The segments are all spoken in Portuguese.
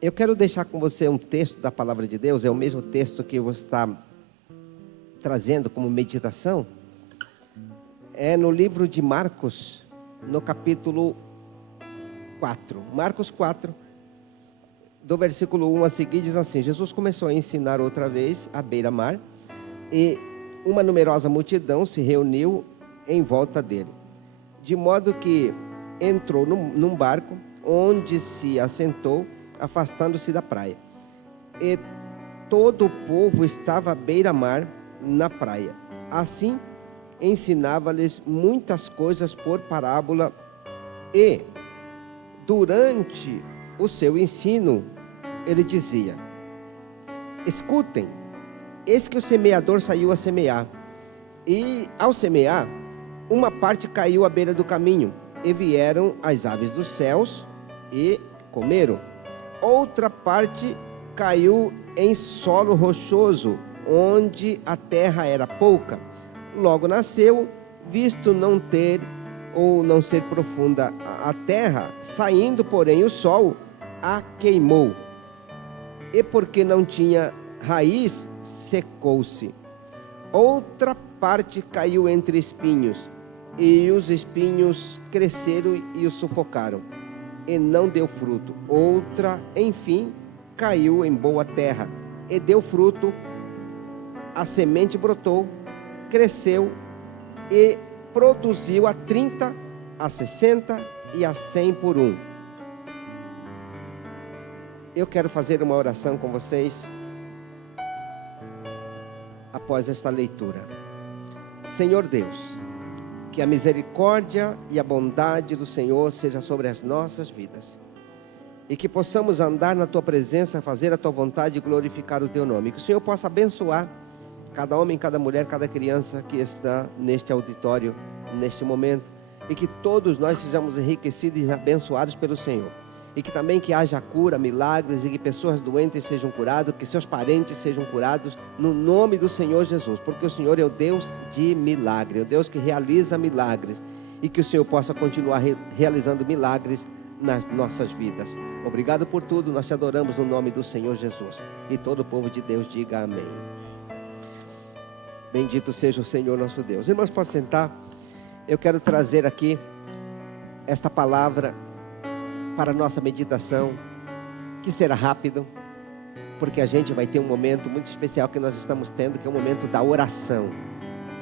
Eu quero deixar com você um texto da palavra de Deus, é o mesmo texto que eu vou estar trazendo como meditação. É no livro de Marcos, no capítulo 4. Marcos 4, do versículo 1 a seguir, diz assim: Jesus começou a ensinar outra vez à beira-mar, e uma numerosa multidão se reuniu em volta dele, de modo que entrou num barco, onde se assentou, afastando-se da praia. E todo o povo estava à beira-mar na praia. Assim, ensinava-lhes muitas coisas por parábola, e durante o seu ensino, ele dizia: escutem, eis que o semeador saiu a semear. E ao semear, uma parte caiu à beira do caminho, e vieram as aves dos céus e comeram. Outra parte caiu em solo rochoso, onde a terra era pouca. Logo nasceu, visto não ter ou não ser profunda a terra, saindo, porém, o sol a queimou. E porque não tinha raiz, secou-se. Outra parte caiu entre espinhos, e os espinhos cresceram e o sufocaram, e não deu fruto. Outra, enfim, caiu em boa terra, e deu fruto. A semente brotou, cresceu, e produziu a 30, a 60 e a 100 por um. Eu quero fazer uma oração com vocês após esta leitura. Senhor Deus, que a misericórdia e a bondade do Senhor seja sobre as nossas vidas, e que possamos andar na Tua presença, fazer a Tua vontade e glorificar o Teu nome. Que o Senhor possa abençoar cada homem, cada mulher, cada criança que está neste auditório, neste momento, e que todos nós sejamos enriquecidos e abençoados pelo Senhor. E que também que haja cura, milagres, e que pessoas doentes sejam curadas, que seus parentes sejam curados, no nome do Senhor Jesus, porque o Senhor é o Deus de milagre, é o Deus que realiza milagres, e que o Senhor possa continuar realizando milagres nas nossas vidas. Obrigado por tudo, nós te adoramos no nome do Senhor Jesus, e todo o povo de Deus diga amém. Bendito seja o Senhor nosso Deus. Irmãos, pode sentar. Eu quero trazer aqui esta palavra para a nossa meditação, que será rápido, porque a gente vai ter um momento muito especial que nós estamos tendo, que é o momento da oração.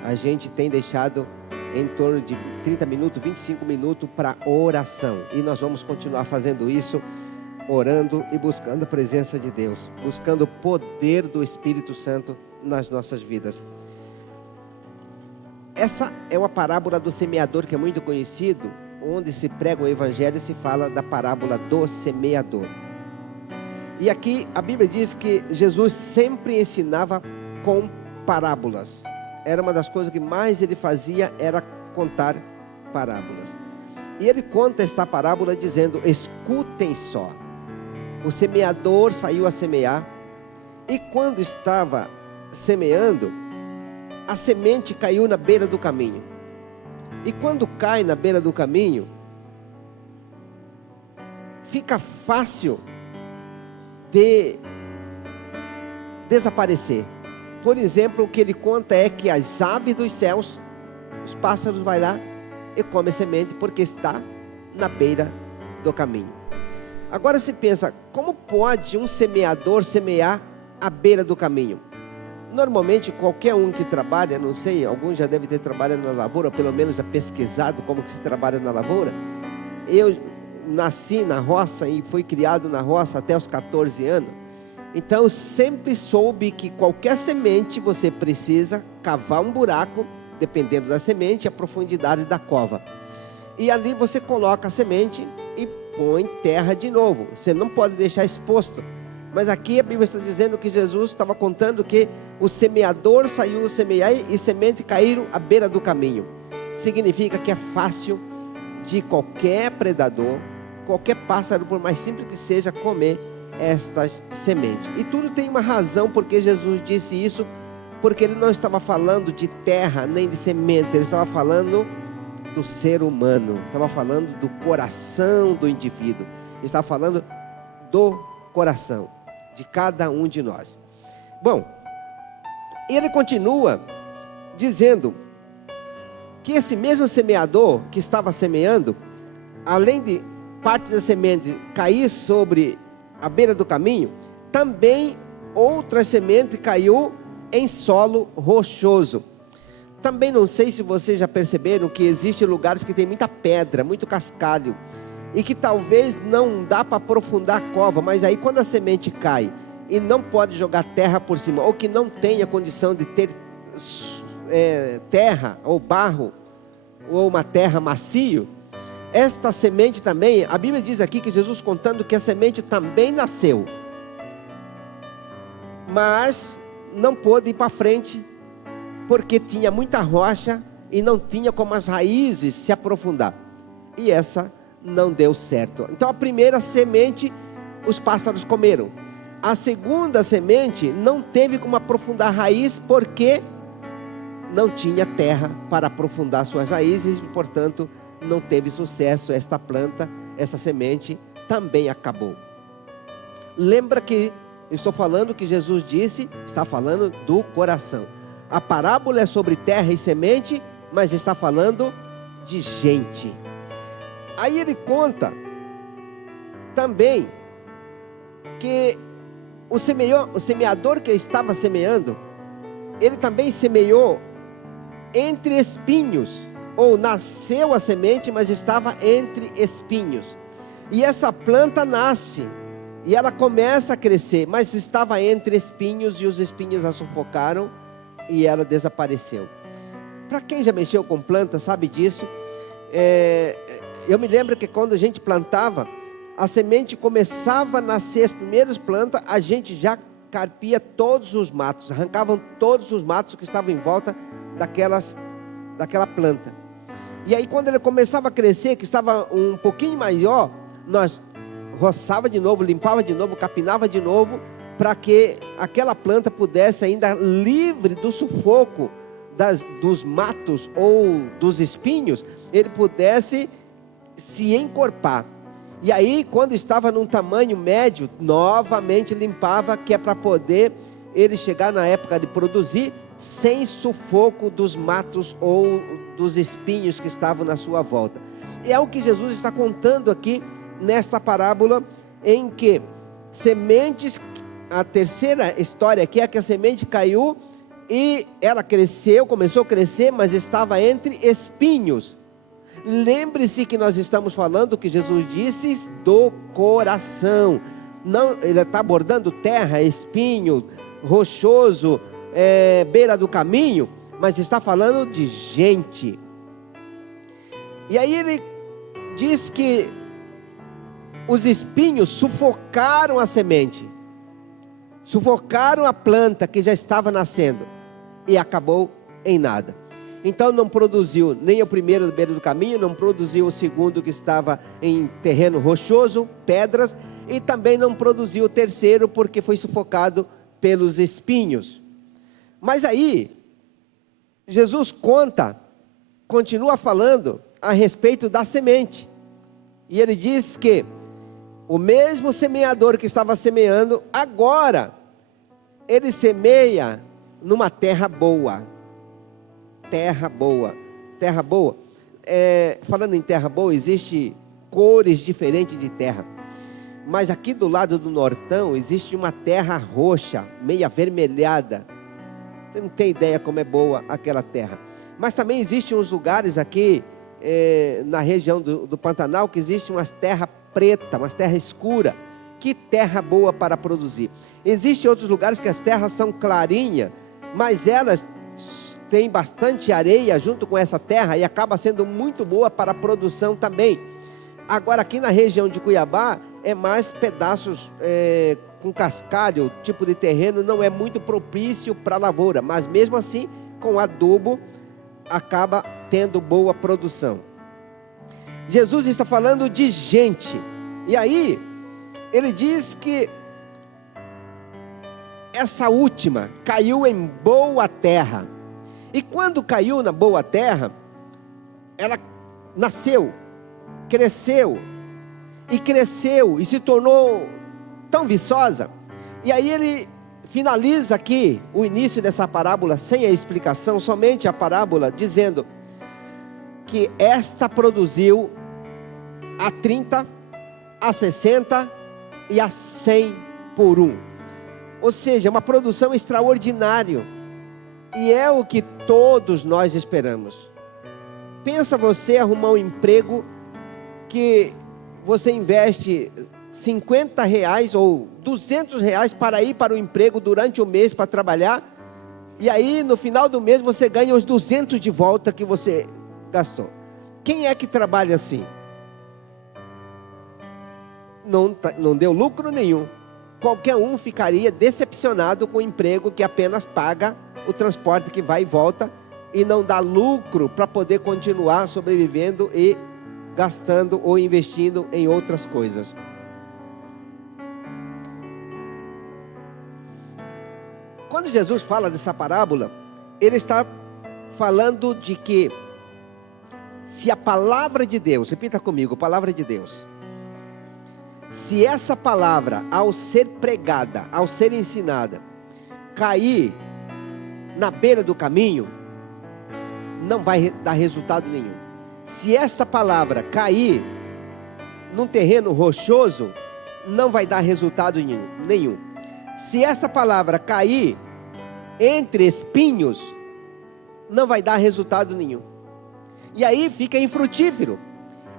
A gente tem deixado em torno de 30 minutos, 25 minutos para oração, e nós vamos continuar fazendo isso, orando e buscando a presença de Deus, buscando o poder do Espírito Santo nas nossas vidas. Essa é uma parábola do semeador que é muito conhecido, onde se prega o evangelho e se fala da parábola do semeador. E aqui a Bíblia diz que Jesus sempre ensinava com parábolas. Era uma das coisas que mais ele fazia, era contar parábolas. E ele conta esta parábola dizendo: escutem só. O semeador saiu a semear, e quando estava semeando, a semente caiu na beira do caminho. E quando cai na beira do caminho, fica fácil de desaparecer. Por exemplo, o que ele conta é que as aves dos céus, os pássaros vão lá e comem a semente, porque está na beira do caminho. Agora se pensa, como pode um semeador semear à beira do caminho? Normalmente qualquer um que trabalha, não sei, alguns já devem ter trabalhado na lavoura, ou pelo menos já pesquisado como que se trabalha na lavoura. Eu nasci na roça e fui criado na roça até os 14 anos. Então eu sempre soube que qualquer semente você precisa cavar um buraco, dependendo da semente, a profundidade da cova. E ali você coloca a semente e põe terra de novo. Você não pode deixar exposto. Mas aqui a Bíblia está dizendo que Jesus estava contando que o semeador saiu a semear e semente caíram à beira do caminho. Significa que é fácil de qualquer predador, qualquer pássaro, por mais simples que seja, comer estas sementes. E tudo tem uma razão porque Jesus disse isso, porque ele não estava falando de terra nem de semente, ele estava falando do ser humano, estava falando do coração do indivíduo, estava falando do coração de cada um de nós. Bom, ele continua dizendo que esse mesmo semeador que estava semeando, além de parte da semente cair sobre a beira do caminho, também outra semente caiu em solo rochoso. Também não sei se vocês já perceberam que existem lugares que tem muita pedra, muito cascalho, e que talvez não dá para aprofundar a cova, mas aí quando a semente cai e não pode jogar terra por cima, ou que não tenha condição de ter terra ou barro, ou uma terra macio, esta semente também, a Bíblia diz aqui que Jesus contando que a semente também nasceu, mas não pôde ir para frente, porque tinha muita rocha e não tinha como as raízes se aprofundar, e essa não deu certo. Então a primeira semente os pássaros comeram, a segunda semente não teve como aprofundar a raiz, porque não tinha terra para aprofundar suas raízes, e portanto não teve sucesso. Esta planta, essa semente também acabou. Lembra que estou falando que Jesus disse, está falando do coração. A parábola é sobre terra e semente, mas está falando de gente. Aí ele conta também que o semeador que estava semeando, ele também semeou entre espinhos, ou nasceu a semente, mas estava entre espinhos. E essa planta nasce, e ela começa a crescer, mas estava entre espinhos, e os espinhos a sufocaram, e ela desapareceu. Para quem já mexeu com planta, sabe disso. Eu me lembro que quando a gente plantava, a semente começava a nascer, as primeiras plantas, a gente já carpia todos os matos, arrancavam todos os matos que estavam em volta daquela planta. E aí quando ele começava a crescer, que estava um pouquinho maior, nós roçava de novo, limpava de novo, capinava de novo, para que aquela planta pudesse, ainda livre do sufoco dos matos ou dos espinhos, ele pudesse se encorpar. E aí quando estava num tamanho médio, novamente limpava, que é para poder ele chegar na época de produzir, sem sufoco dos matos ou dos espinhos que estavam na sua volta. E é o que Jesus está contando aqui nessa parábola, em que sementes, a terceira história aqui é que a semente caiu e ela cresceu, começou a crescer, mas estava entre espinhos. Lembre-se que nós estamos falando que Jesus disse do coração. Não, ele está abordando terra, espinho, rochoso, beira do caminho, mas está falando de gente. E aí ele diz que os espinhos sufocaram a semente, sufocaram a planta que já estava nascendo, e acabou em nada. Então não produziu nem o primeiro da beira do caminho, não produziu o segundo que estava em terreno rochoso, pedras, e também não produziu o terceiro porque foi sufocado pelos espinhos. Mas aí, Jesus continua falando a respeito da semente. E ele diz que o mesmo semeador que estava semeando, agora, ele semeia numa terra boa. Terra boa. Terra boa. Falando em terra boa, existem cores diferentes de terra. Mas aqui do lado do Nortão, existe uma terra roxa, meio avermelhada. Você não tem ideia como é boa aquela terra. Mas também existem uns lugares aqui, na região do Pantanal, que existem umas terras pretas, umas terras escuras. Que terra boa para produzir. Existem outros lugares que as terras são clarinhas, mas elas têm bastante areia junto com essa terra, e acaba sendo muito boa para a produção também. Agora aqui na região de Cuiabá, é mais pedaços com cascalho, tipo de terreno, não é muito propício para a lavoura, mas mesmo assim, com adubo, acaba tendo boa produção. Jesus está falando de gente, e aí, ele diz que essa última caiu em boa terra, e quando caiu na boa terra, ela nasceu, cresceu, e se tornou tão viçosa. E aí ele finaliza aqui o início dessa parábola sem a explicação, somente a parábola, dizendo que esta produziu a 30, a 60 e a 100 por um. Ou seja, uma produção extraordinária. E é o que todos nós esperamos. Pensa você arrumar um emprego que você investe R$50 ou R$200 para ir para o emprego durante o mês para trabalhar. E aí no final do mês você ganha os 200 de volta que você gastou. Quem é que trabalha assim? Não deu lucro nenhum. Qualquer um ficaria decepcionado com o emprego que apenas paga o transporte que vai e volta e não dá lucro para poder continuar sobrevivendo e gastando ou investindo em outras coisas. Quando Jesus fala dessa parábola, ele está falando de que se a palavra de Deus, repita comigo, palavra de Deus, se essa palavra, ao ser pregada, ao ser ensinada, cair na beira do caminho, não vai dar resultado nenhum. Se essa palavra cair num terreno rochoso, não vai dar resultado nenhum. Se essa palavra cair entre espinhos, não vai dar resultado nenhum. E aí fica infrutífero.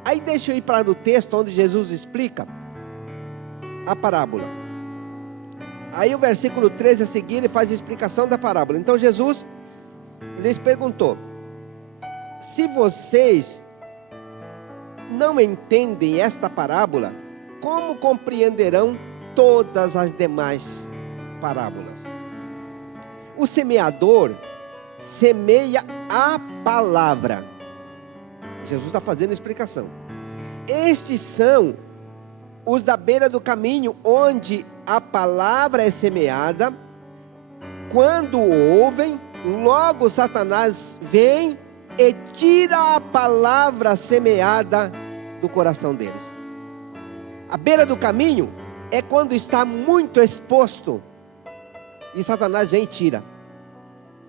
Aí deixa eu ir para o texto onde Jesus explica a parábola. Aí o versículo 13 a seguir, ele faz a explicação da parábola. Então Jesus lhes perguntou: se vocês não entendem esta parábola, como compreenderão todas as demais parábolas? O semeador semeia a palavra. Jesus está fazendo a explicação. Estes são os da beira do caminho, onde a palavra é semeada. Quando ouvem, logo Satanás vem e tira a palavra semeada do coração deles. A beira do caminho é quando está muito exposto e Satanás vem e tira.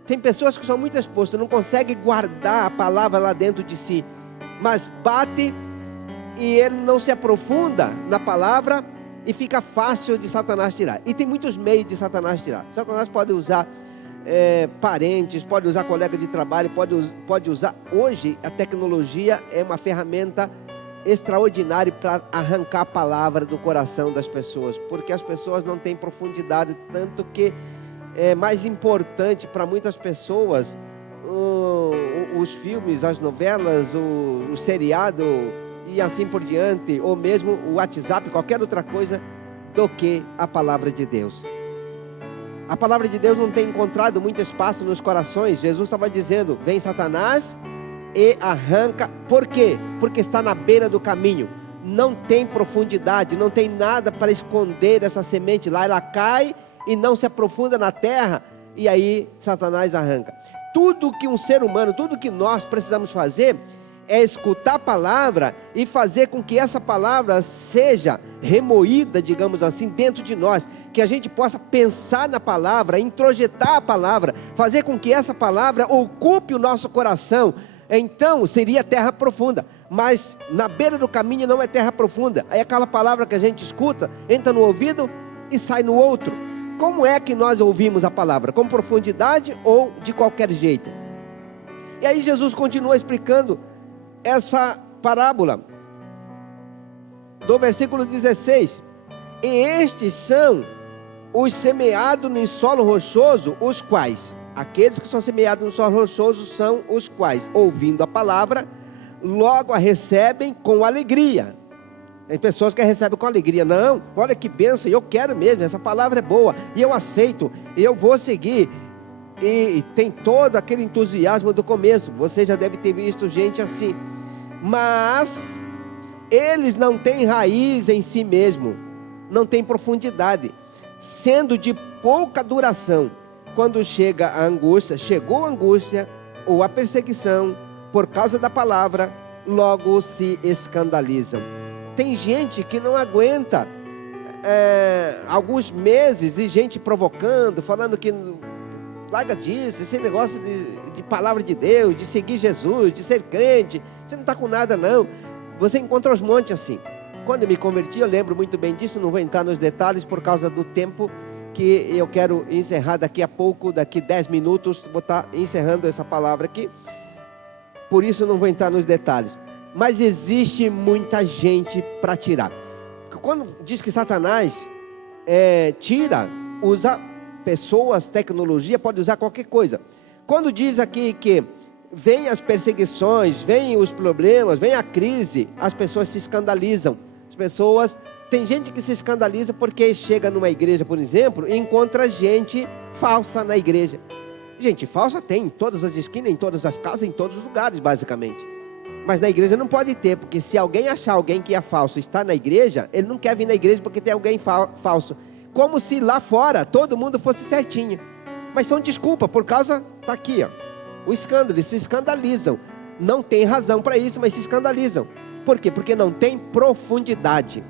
Tem pessoas que são muito expostas, não conseguem guardar a palavra lá dentro de si, mas bate e ele não se aprofunda na palavra e fica fácil de Satanás tirar. E tem muitos meios de Satanás tirar. Satanás pode usar parentes, pode usar colega de trabalho, pode usar. Hoje a tecnologia é uma ferramenta extraordinária para arrancar a palavra do coração das pessoas, porque as pessoas não têm profundidade, tanto que é mais importante para muitas pessoas os filmes, as novelas, o seriado e assim por diante, ou mesmo o WhatsApp, qualquer outra coisa, do que a palavra de Deus. A palavra de Deus não tem encontrado muito espaço nos corações. Jesus estava dizendo: vem Satanás e arranca. Por quê? Porque está na beira do caminho, não tem profundidade, não tem nada para esconder essa semente lá. Ela cai e não se aprofunda na terra, e aí Satanás arranca. Tudo que um ser humano, tudo que nós precisamos fazer é escutar a palavra e fazer com que essa palavra seja remoída, digamos assim, dentro de nós, que a gente possa pensar na palavra, introjetar a palavra, fazer com que essa palavra ocupe o nosso coração. Então seria terra profunda, mas na beira do caminho não é terra profunda. Aí aquela palavra que a gente escuta, entra no ouvido e sai no outro. Como é que nós ouvimos a palavra? Com profundidade ou de qualquer jeito? E aí Jesus continua explicando essa parábola do versículo 16: e estes são os semeados em solo rochoso, os quais, aqueles que são semeados no solo rochoso são os quais, ouvindo a palavra, logo a recebem com alegria. Tem pessoas que recebem com alegria: não, olha que bênção, eu quero mesmo, essa palavra é boa, e eu aceito, e eu vou seguir. E tem todo aquele entusiasmo do começo. Você já deve ter visto gente assim. Mas eles não têm raiz em si mesmo, não têm profundidade, sendo de pouca duração. Quando chega a angústia, chegou a angústia ou a perseguição por causa da palavra, logo se escandalizam. Tem gente que não aguenta alguns meses e gente provocando, falando que larga disso, esse negócio de palavra de Deus, de seguir Jesus, de ser crente, você não está com nada não. Você encontra os montes assim. Quando eu me converti, eu lembro muito bem disso, não vou entrar nos detalhes por causa do tempo que eu quero encerrar daqui a pouco, daqui 10 minutos, vou estar encerrando essa palavra aqui, por isso não vou entrar nos detalhes. Mas existe muita gente para tirar. Quando diz que Satanás tira, usa pessoas, tecnologia, pode usar qualquer coisa. Quando diz aqui que vem as perseguições, vem os problemas, vem a crise, as pessoas se escandalizam. Tem gente que se escandaliza porque chega numa igreja, por exemplo, e encontra gente falsa na igreja. Gente falsa tem em todas as esquinas, em todas as casas, em todos os lugares, basicamente. Mas na igreja não pode ter, porque se alguém achar alguém que é falso e está na igreja, ele não quer vir na igreja porque tem alguém falso. Como se lá fora todo mundo fosse certinho. Mas são desculpa, por causa, está aqui, ó, o escândalo, eles se escandalizam. Não tem razão para isso, mas se escandalizam. Por quê? Porque não tem profundidade.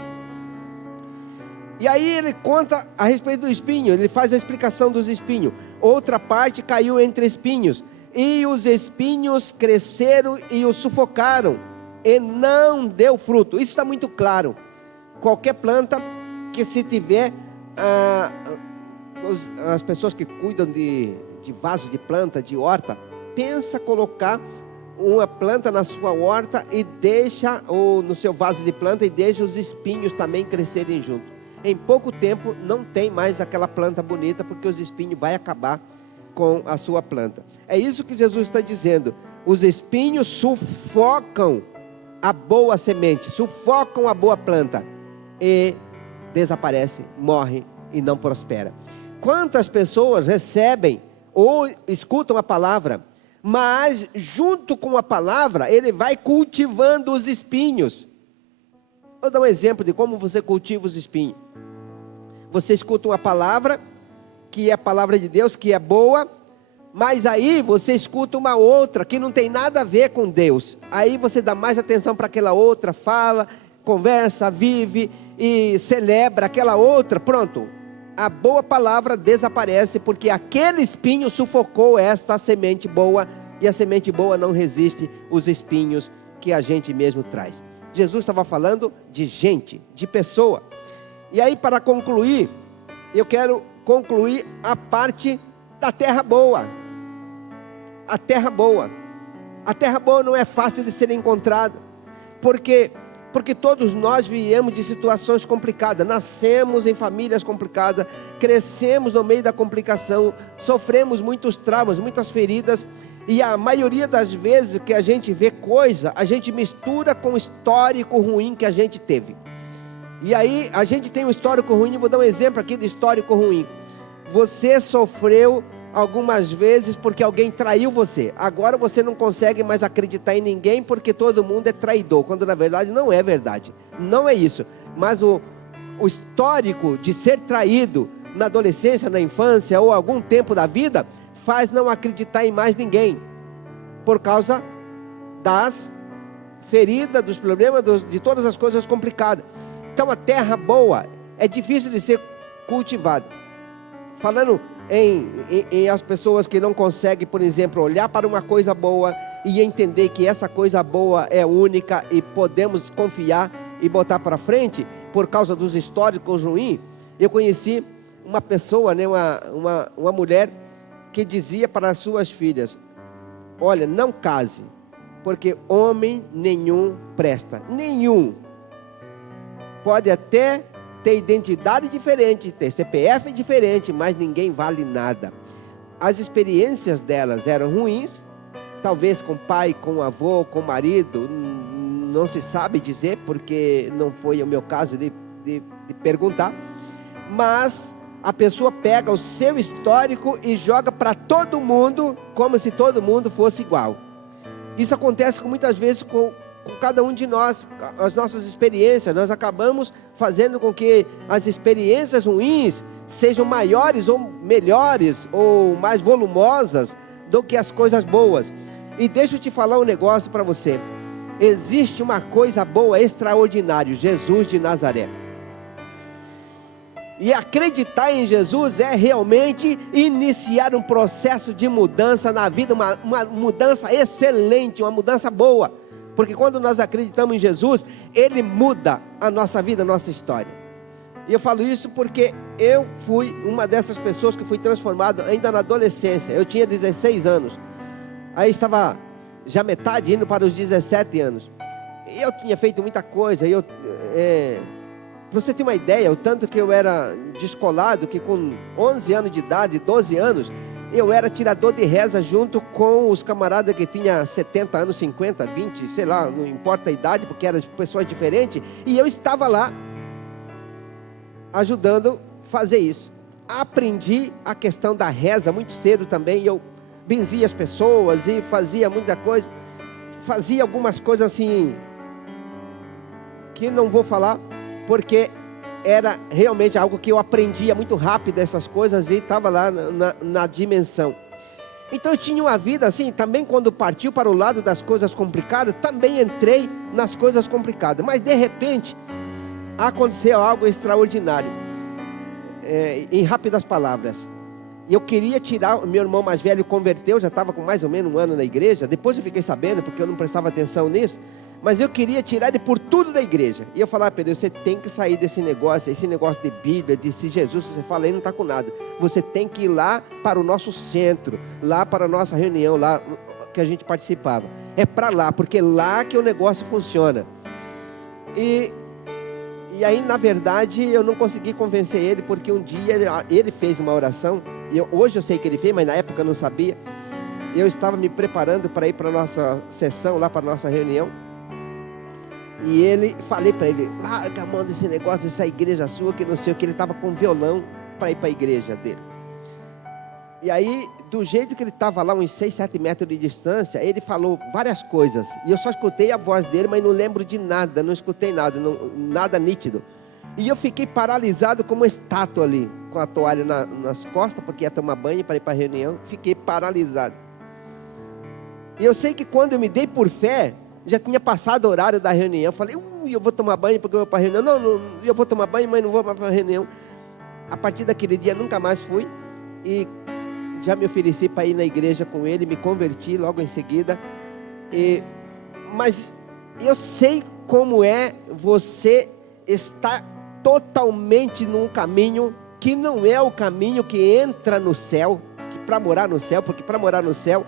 E aí ele conta a respeito do espinho, ele faz a explicação dos espinhos. Outra parte caiu entre espinhos, e os espinhos cresceram e o sufocaram, e não deu fruto. Isso está muito claro. Qualquer planta que se tiver, as pessoas que cuidam de vasos de planta, de horta, pensa colocar uma planta na sua horta e deixa, ou no seu vaso de planta, e deixa os espinhos também crescerem junto. Em pouco tempo não tem mais aquela planta bonita, porque os espinhos vão acabar com a sua planta. É isso que Jesus está dizendo. Os espinhos sufocam a boa semente, sufocam a boa planta, e desaparece, morre e não prospera. Quantas pessoas recebem ou escutam a palavra, mas junto com a palavra ele vai cultivando os espinhos. Vou dar um exemplo de como você cultiva os espinhos. Você escuta uma palavra, que é a palavra de Deus, que é boa, mas aí você escuta uma outra, que não tem nada a ver com Deus. Aí você dá mais atenção para aquela outra, fala, conversa, vive e celebra aquela outra, pronto. A boa palavra desaparece, porque aquele espinho sufocou esta semente boa, e a semente boa não resiste os espinhos que a gente mesmo traz. Jesus estava falando de gente, de pessoa. E aí, para concluir, eu quero concluir a parte da terra boa. A terra boa. A terra boa não é fácil de ser encontrada, porque todos nós viemos de situações complicadas, nascemos em famílias complicadas, crescemos no meio da complicação, sofremos muitos traumas, muitas feridas, e a maioria das vezes que a gente vê coisa, a gente mistura com o histórico ruim que a gente teve. E aí a gente tem um histórico ruim, vou dar um exemplo aqui de histórico ruim. Você sofreu algumas vezes porque alguém traiu você. Agora você não consegue mais acreditar em ninguém porque todo mundo é traidor, quando na verdade não é verdade. Não é isso. Mas o histórico de ser traído na adolescência, na infância ou algum tempo da vida, faz não acreditar em mais ninguém, por causa das feridas, dos problemas, de todas as coisas complicadas. Então a terra boa é difícil de ser cultivada. Falando em as pessoas que não conseguem, por exemplo, olhar para uma coisa boa e entender que essa coisa boa é única e podemos confiar e botar para frente, por causa dos históricos ruins. Eu conheci uma pessoa, né, uma mulher que dizia para as suas filhas: olha, não case, porque homem nenhum presta, nenhum. Pode até ter identidade diferente, ter CPF diferente, mas ninguém vale nada. As experiências delas eram ruins, talvez com pai, com avô, com marido, não se sabe dizer, porque não foi o meu caso de perguntar. Mas a pessoa pega o seu histórico e joga para todo mundo, como se todo mundo fosse igual. Isso acontece muitas vezes com cada um de nós, as nossas experiências. Nós acabamos fazendo com que as experiências ruins sejam maiores ou melhores ou mais volumosas do que as coisas boas. E deixa eu te falar um negócio para você. Existe uma coisa boa extraordinária: Jesus de Nazaré. E acreditar em Jesus é realmente iniciar um processo de mudança na vida, uma mudança excelente, uma mudança boa. Porque quando nós acreditamos em Jesus, Ele muda a nossa vida, a nossa história. E eu falo isso porque eu fui uma dessas pessoas que fui transformado ainda na adolescência. Eu tinha 16 anos. Aí estava já metade, indo para os 17 anos. E eu tinha feito muita coisa. Para você ter uma ideia, o tanto que eu era descolado, que com 11 anos de idade, 12 anos, eu era tirador de reza junto com os camaradas que tinham 70 anos, 50, 20, sei lá, não importa a idade, porque eram pessoas diferentes, e eu estava lá, ajudando a fazer isso. Aprendi a questão da reza muito cedo também, eu benzia as pessoas e fazia muita coisa, fazia algumas coisas assim, que não vou falar, porque era realmente algo que eu aprendia muito rápido essas coisas e estava lá na dimensão. Então eu tinha uma vida assim, também quando partiu para o lado das coisas complicadas, também entrei nas coisas complicadas. Mas de repente, aconteceu algo extraordinário, em rápidas palavras. Eu queria tirar, meu irmão mais velho converteu, já estava com mais ou menos um ano na igreja, depois eu fiquei sabendo, porque eu não prestava atenção nisso, mas eu queria tirar ele por tudo da igreja. E eu falava para ele, você tem que sair desse negócio, esse negócio de Bíblia, de se Jesus, você fala aí, não está com nada. Você tem que ir lá para o nosso centro, lá para a nossa reunião, lá que a gente participava. É para lá, porque lá que o negócio funciona. E aí, na verdade, eu não consegui convencer ele, porque um dia ele fez uma oração, e hoje eu sei que ele fez, mas na época eu não sabia. Eu estava me preparando para ir para a nossa sessão, lá para a nossa reunião. E falei para ele, larga a mão desse negócio, dessa igreja sua, que não sei o que. Ele estava com violão para ir para a igreja dele. E aí, do jeito que ele estava lá, uns 6, 7 metros de distância, ele falou várias coisas. E eu só escutei a voz dele, mas não lembro de nada, não escutei nada, nada nítido. E eu fiquei paralisado como uma estátua ali, com a toalha nas costas, porque ia tomar banho para ir para a reunião. Fiquei paralisado. E eu sei que quando eu me dei por fé, já tinha passado o horário da reunião. Eu falei, eu vou tomar banho porque eu vou para a reunião. Não, eu vou tomar banho, mas não vou para a reunião. A partir daquele dia nunca mais fui. E já me ofereci para ir na igreja com ele, me converti logo em seguida. Mas eu sei como é você estar totalmente num caminho que não é o caminho que entra no céu, que para morar no céu, porque para morar no céu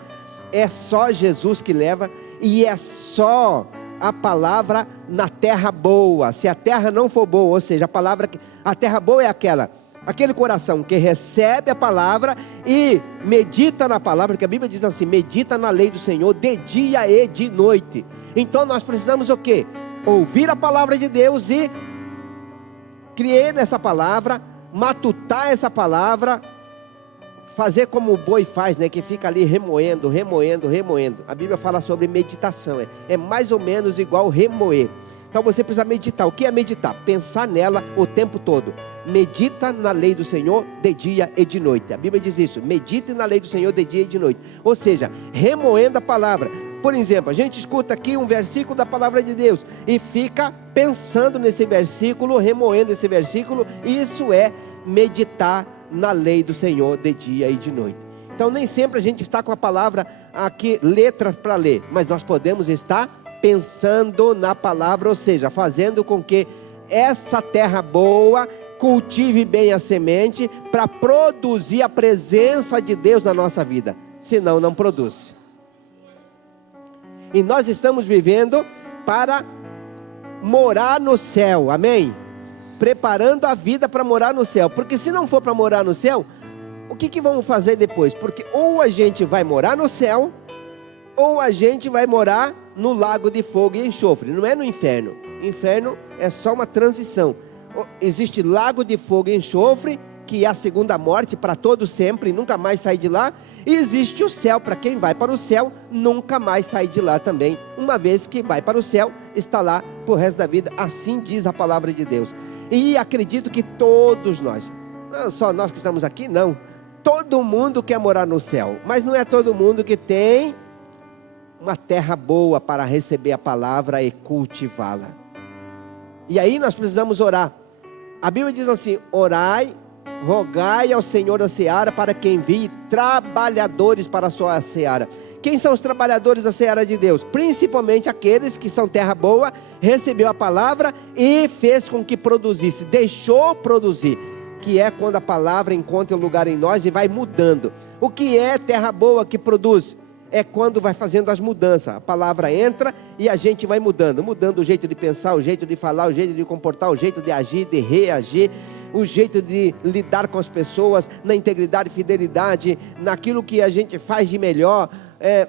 é só Jesus que leva. E é só a palavra na terra boa. Se a terra não for boa, ou seja, a terra boa é aquele coração que recebe a palavra e medita na palavra, porque a Bíblia diz assim, medita na lei do Senhor de dia e de noite. Então nós precisamos o quê? Ouvir a palavra de Deus e crer nessa palavra, matutar essa palavra, fazer como o boi faz, né? Que fica ali remoendo. A Bíblia fala sobre meditação, é mais ou menos igual remoer. Então você precisa meditar. O que é meditar? Pensar nela o tempo todo. Medita na lei do Senhor de dia e de noite. A Bíblia diz isso, medite na lei do Senhor de dia e de noite. Ou seja, remoendo a palavra. Por exemplo, a gente escuta aqui um versículo da palavra de Deus e fica pensando nesse versículo, remoendo esse versículo. Isso é meditar na lei do Senhor de dia e de noite. Então nem sempre a gente está com a palavra aqui, letras para ler, mas nós podemos estar pensando na palavra, ou seja, fazendo com que essa terra boa cultive bem a semente para produzir a presença de Deus na nossa vida, senão não produz. E nós estamos vivendo para morar no céu, amém? Preparando a vida para morar no céu, porque se não for para morar no céu, o que vamos fazer depois? Porque ou a gente vai morar no céu, ou a gente vai morar no lago de fogo e enxofre, não é no inferno. Inferno é só uma transição. Existe lago de fogo e enxofre, que é a segunda morte para todo sempre, nunca mais sai de lá. E existe o céu, para quem vai para o céu, nunca mais sai de lá também. Uma vez que vai para o céu, está lá para o resto da vida, assim diz a palavra de Deus. E acredito que todos nós, não só nós que estamos aqui, não, todo mundo quer morar no céu, mas não é todo mundo que tem uma terra boa para receber a palavra e cultivá-la. E aí nós precisamos orar. A Bíblia diz assim: orai, rogai ao Senhor da seara para que envie trabalhadores para a sua seara. Quem são os trabalhadores da seara de Deus? Principalmente aqueles que são terra boa, recebeu a palavra e fez com que produzisse, deixou produzir, que é quando a palavra encontra um lugar em nós e vai mudando. O que é terra boa que produz? É quando vai fazendo as mudanças. A palavra entra e a gente vai mudando o jeito de pensar, o jeito de falar, o jeito de comportar, o jeito de agir, de reagir, o jeito de lidar com as pessoas, na integridade e fidelidade, naquilo que a gente faz de melhor,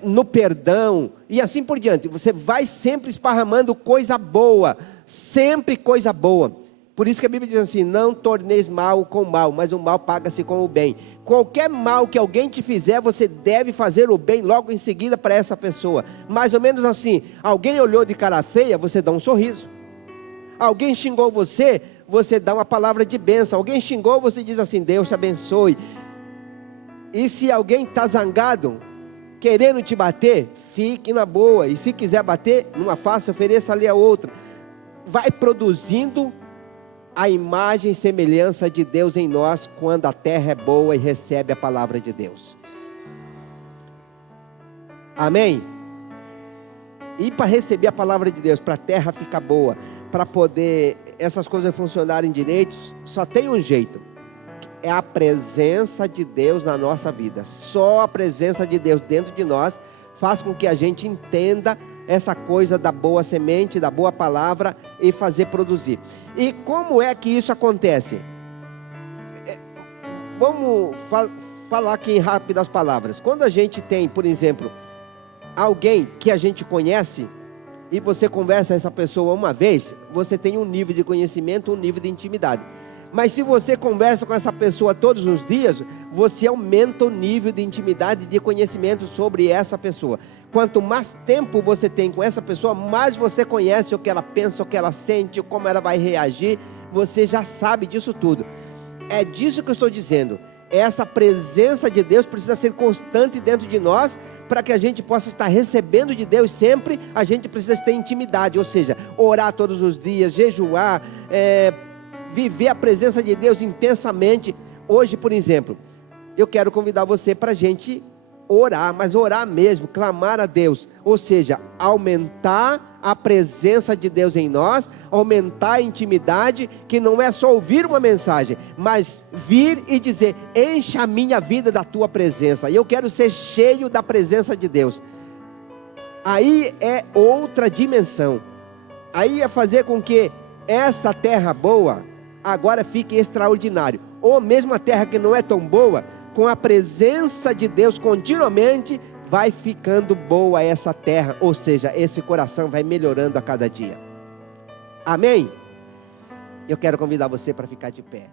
no perdão, e assim por diante. Você vai sempre esparramando coisa boa, sempre coisa boa. Por isso que a Bíblia diz assim: não torneis mal com mal, mas o mal paga-se com o bem. Qualquer mal que alguém te fizer, você deve fazer o bem logo em seguida para essa pessoa. Mais ou menos assim: alguém olhou de cara feia, você dá um sorriso. Alguém xingou você, você dá uma palavra de bênção. Alguém xingou, você diz assim: Deus te abençoe. E se alguém está zangado, querendo te bater, fique na boa. E se quiser bater numa face, ofereça ali a outra. Vai produzindo a imagem e semelhança de Deus em nós, quando a terra é boa e recebe a palavra de Deus. Amém? E para receber a palavra de Deus, para a terra ficar boa, para poder essas coisas funcionarem direito, só tem um jeito: é a presença de Deus na nossa vida. Só a presença de Deus dentro de nós faz com que a gente entenda essa coisa da boa semente, da boa palavra, e fazer produzir. E como é que isso acontece? Vamos falar aqui em rápidas palavras. Quando a gente tem, por exemplo, alguém que a gente conhece, e você conversa com essa pessoa uma vez, você tem um nível de conhecimento, um nível de intimidade. Mas se você conversa com essa pessoa todos os dias, você aumenta o nível de intimidade e de conhecimento sobre essa pessoa. Quanto mais tempo você tem com essa pessoa, mais você conhece o que ela pensa, o que ela sente, como ela vai reagir. Você já sabe disso tudo. É disso que eu estou dizendo. Essa presença de Deus precisa ser constante dentro de nós, para que a gente possa estar recebendo de Deus sempre. A gente precisa ter intimidade, ou seja, orar todos os dias, jejuar, viver a presença de Deus intensamente. Hoje, por exemplo, eu quero convidar você para a gente orar, mas orar mesmo, clamar a Deus, ou seja, aumentar a presença de Deus em nós, aumentar a intimidade, que não é só ouvir uma mensagem, mas vir e dizer: encha a minha vida da tua presença, e eu quero ser cheio da presença de Deus. Aí é outra dimensão, aí é fazer com que essa terra boa agora fique extraordinário, ou mesmo a terra que não é tão boa, com a presença de Deus continuamente, vai ficando boa essa terra, ou seja, esse coração vai melhorando a cada dia. Amém? Eu quero convidar você para ficar de pé.